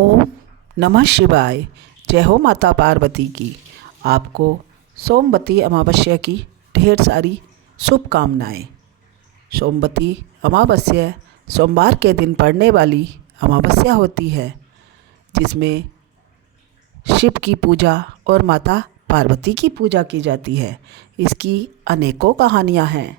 ओम नमः शिवाय। जय हो माता पार्वती की। आपको सोमवती अमावस्या की ढेर सारी शुभकामनाएं। सोमवती अमावस्या सोमवार के दिन पड़ने वाली अमावस्या होती है, जिसमें शिव की पूजा और माता पार्वती की पूजा की जाती है। इसकी अनेकों कहानियां हैं।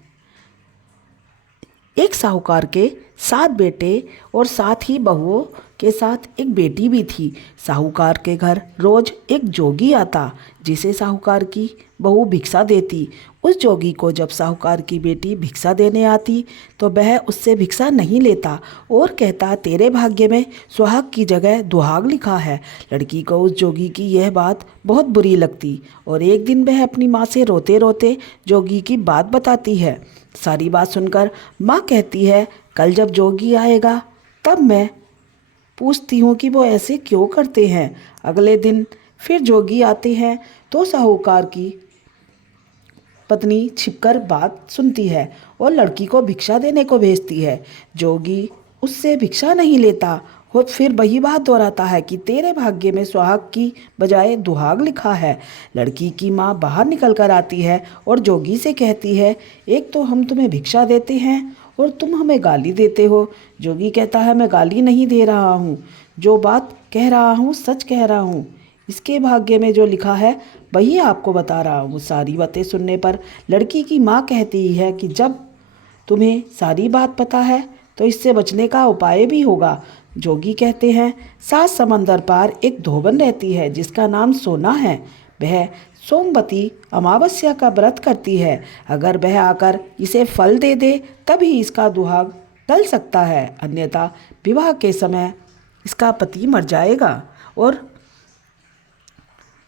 एक साहूकार के 7 बेटे और 7 ही बहुओं के साथ एक बेटी भी थी। साहूकार के घर रोज एक जोगी आता, जिसे साहूकार की बहू भिक्षा देती। उस जोगी को जब साहूकार की बेटी भिक्षा देने आती तो वह उससे भिक्षा नहीं लेता और कहता, तेरे भाग्य में सुहाग की जगह दुहाग लिखा है। लड़की को उस जोगी की यह बात बहुत बुरी लगती और एक दिन वह अपनी माँ से रोते रोते जोगी की बात बताती है। सारी बात सुनकर माँ कहती है, कल जब जोगी आएगा तब मैं पूछती हूँ कि वो ऐसे क्यों करते हैं। अगले दिन फिर जोगी आते हैं तो साहूकार की पत्नी छिपकर बात सुनती है और लड़की को भिक्षा देने को भेजती है। जोगी उससे भिक्षा नहीं लेता और फिर वही बात दोहराता है कि तेरे भाग्य में सुहाग की बजाय दुहाग लिखा है। लड़की की माँ बाहर निकल कर आती है और जोगी से कहती है, एक तो हम तुम्हें भिक्षा देते हैं और तुम हमें गाली देते हो। जोगी कहता है, मैं गाली नहीं दे रहा हूँ, जो बात कह रहा हूँ सच कह रहा हूँ। इसके भाग्य में जो लिखा है वही आपको बता रहा हूँ। सारी बातें सुनने पर लड़की की माँ कहती है कि जब तुम्हें सारी बात पता है तो इससे बचने का उपाय भी होगा। जोगी कहते हैं, 7 समंदर पार एक धोबन रहती है जिसका नाम सोना है। वह सोमवती अमावस्या का व्रत करती है। अगर वह आकर इसे फल दे दे तभी इसका दुहाग टल सकता है, अन्यथा विवाह के समय इसका पति मर जाएगा। और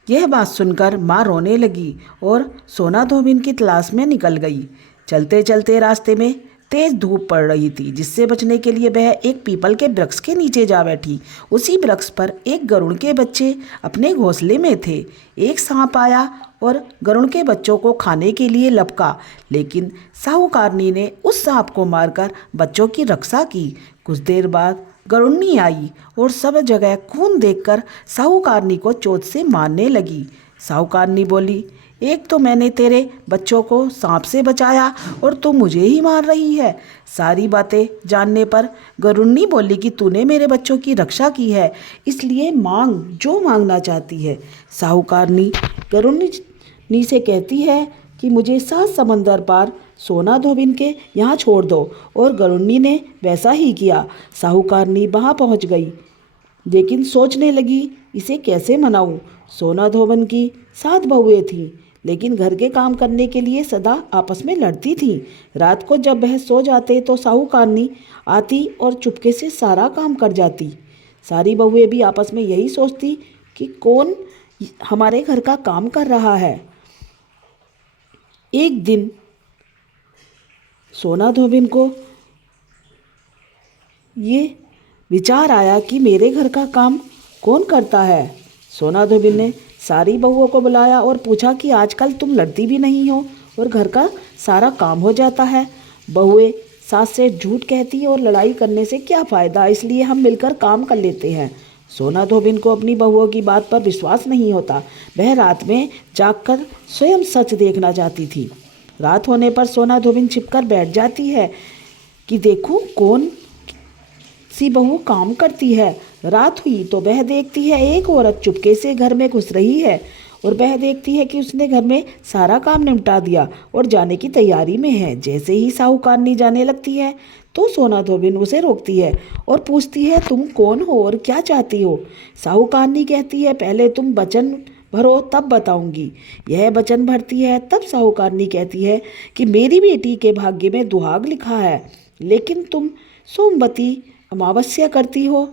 यह बात सुनकर माँ रोने लगी और सोना धोबिन की तलाश में निकल गई। चलते चलते रास्ते में तेज धूप पड़ रही थी, जिससे बचने के लिए वह एक पीपल के वृक्ष के नीचे जा बैठी। उसी वृक्ष पर एक गरुड़ के बच्चे अपने घोंसले में थे। एक सांप आया और गरुड़ के बच्चों को खाने के लिए लपका, लेकिन साहूकारनी ने उस सांप को मारकर बच्चों की रक्षा की। कुछ देर बाद गरुड़नी आई और सब जगह खून देखकर साहूकारनी को चोट से मारने लगी। साहूकारनी बोली, एक तो मैंने तेरे बच्चों को सांप से बचाया और तू मुझे ही मार रही है। सारी बातें जानने पर गरुड़नी बोली कि तूने मेरे बच्चों की रक्षा की है, इसलिए मांग जो मांगना चाहती है। साहूकारनी गरुड़नी से कहती है कि मुझे 7 समंदर पार सोना धोबिन के यहाँ छोड़ दो। और गरुड़नी ने वैसा ही किया। साहूकारनी वहाँ पहुँच गई, लेकिन सोचने लगी इसे कैसे मनाऊं। सोना धोबन की 7 बहुएं थीं, लेकिन घर के काम करने के लिए सदा आपस में लड़ती थीं। रात को जब वह सो जाते तो साहूकारनी आती और चुपके से सारा काम कर जाती। सारी बहुएं भी आपस में यही सोचती कि कौन हमारे घर का काम कर रहा है। एक दिन सोना धोबिन को ये विचार आया कि मेरे घर का काम कौन करता है। सोना धोबिन ने सारी बहुओं को बुलाया और पूछा कि आजकल तुम लड़ती भी नहीं हो और घर का सारा काम हो जाता है। बहुएं सास से झूठ कहती और लड़ाई करने से क्या फ़ायदा, इसलिए हम मिलकर काम कर लेते हैं। सोना धोबिन को अपनी बहुओं की बात पर विश्वास नहीं होता। वह रात में जागकर स्वयं सच देखना चाहती थी। रात होने पर सोना धोबिन छिपकर बैठ जाती है कि देखूं कौन सी बहू काम करती है। रात हुई तो वह देखती है एक औरत चुपके से घर में घुस रही है और वह देखती है कि उसने घर में सारा काम निपटा दिया और जाने की तैयारी में है। जैसे ही साहूकारनी जाने लगती है तो सोना धोबिन उसे रोकती है और पूछती है, तुम कौन हो और क्या चाहती हो। साहूकारनी कहती है, पहले तुम वचन भरो तब बताऊंगी। यह वचन भरती है। तब साहूकारनी कहती है कि मेरी बेटी के भाग्य में दुहाग लिखा है, लेकिन तुम सोमवती अमावस्या करती हो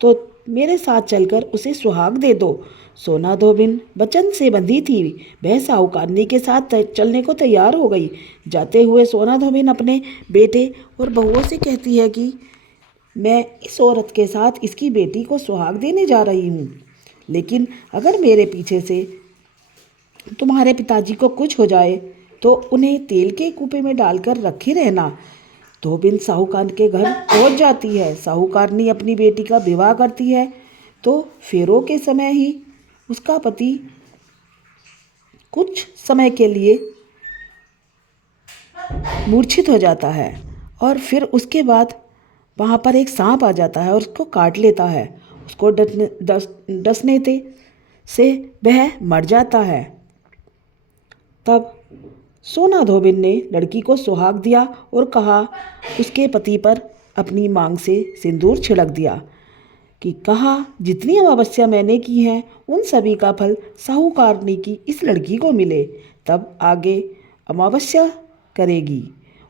तो मेरे साथ चलकर उसे सुहाग दे दो। सोना धोबिन वचन से बंधी थी। वह साहूकारनी के साथ चलने को तैयार हो गई। जाते हुए सोना धोबिन अपने बेटे और बहुओं से कहती है कि मैं इस औरत के साथ इसकी बेटी को सुहाग देने जा रही हूँ, लेकिन अगर मेरे पीछे से तुम्हारे पिताजी को कुछ हो जाए तो उन्हें तेल के कूपे में डालकर रखे रहना। धोबिन साहूकार के घर पहुंच जाती है। साहूकारनी अपनी बेटी का विवाह करती है तो फेरों के समय ही उसका पति कुछ समय के लिए मूर्छित हो जाता है और फिर उसके बाद वहाँ पर एक सांप आ जाता है और उसको काट लेता है। उसको डसने से वह मर जाता है। तब सोना धोबिन ने लड़की को सुहाग दिया और कहा, उसके पति पर अपनी मांग से सिंदूर छिड़क दिया कि कहा, जितनी अमावस्या मैंने की हैं उन सभी का फल साहूकारनी की इस लड़की को मिले, तब आगे अमावस्या करेगी,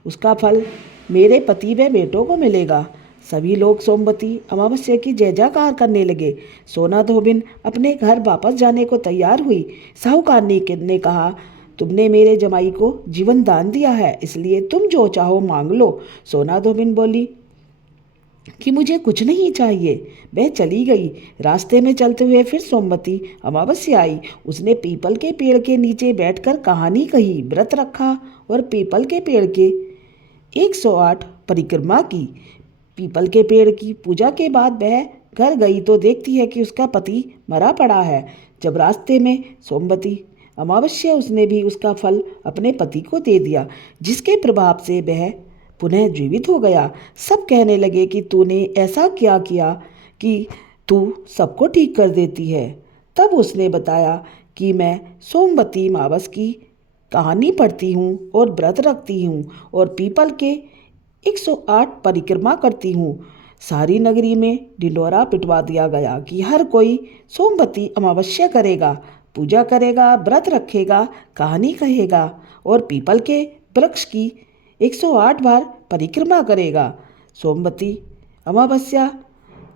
उसका फल मेरे पति व बेटों को मिलेगा। सभी लोग सोमवती अमावस्या की जय जयकार करने लगे। सोना धोबिन अपने घर वापस जाने को तैयार हुई। साहूकारनी ने कहा, तुमने मेरे जमाई को जीवन दान दिया है, इसलिए तुम जो चाहो मांग लो। सोना धोबिन बोली कि मुझे कुछ नहीं चाहिए। वह चली गई। रास्ते में चलते हुए फिर सोमवती अमावस्या आई। उसने पीपल के पेड़ के नीचे बैठकर कहानी कही, व्रत रखा और पीपल के पेड़ के 108 परिक्रमा की। पीपल के पेड़ की पूजा के बाद वह घर गई तो देखती है कि उसका पति मरा पड़ा है। जब रास्ते में सोमवती अमावस्या, उसने भी उसका फल अपने पति को दे दिया, जिसके प्रभाव से वह पुनः जीवित हो गया। सब कहने लगे कि तूने ऐसा क्या किया कि तू सबको ठीक कर देती है। तब उसने बताया कि मैं सोमवती अमावस की कहानी पढ़ती हूँ और व्रत रखती हूँ और पीपल के 108 परिक्रमा करती हूँ। सारी नगरी में ढिंढोरा पिटवा दिया गया कि हर कोई सोमवती अमावस्या करेगा, पूजा करेगा, व्रत रखेगा, कहानी कहेगा और पीपल के वृक्ष की 108 बार परिक्रमा करेगा। सोमवती अमावस्या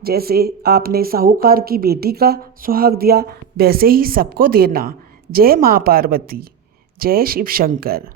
जैसे आपने साहूकार की बेटी का सुहाग दिया, वैसे ही सबको देना। जय माँ पार्वती, जय शिव शंकर।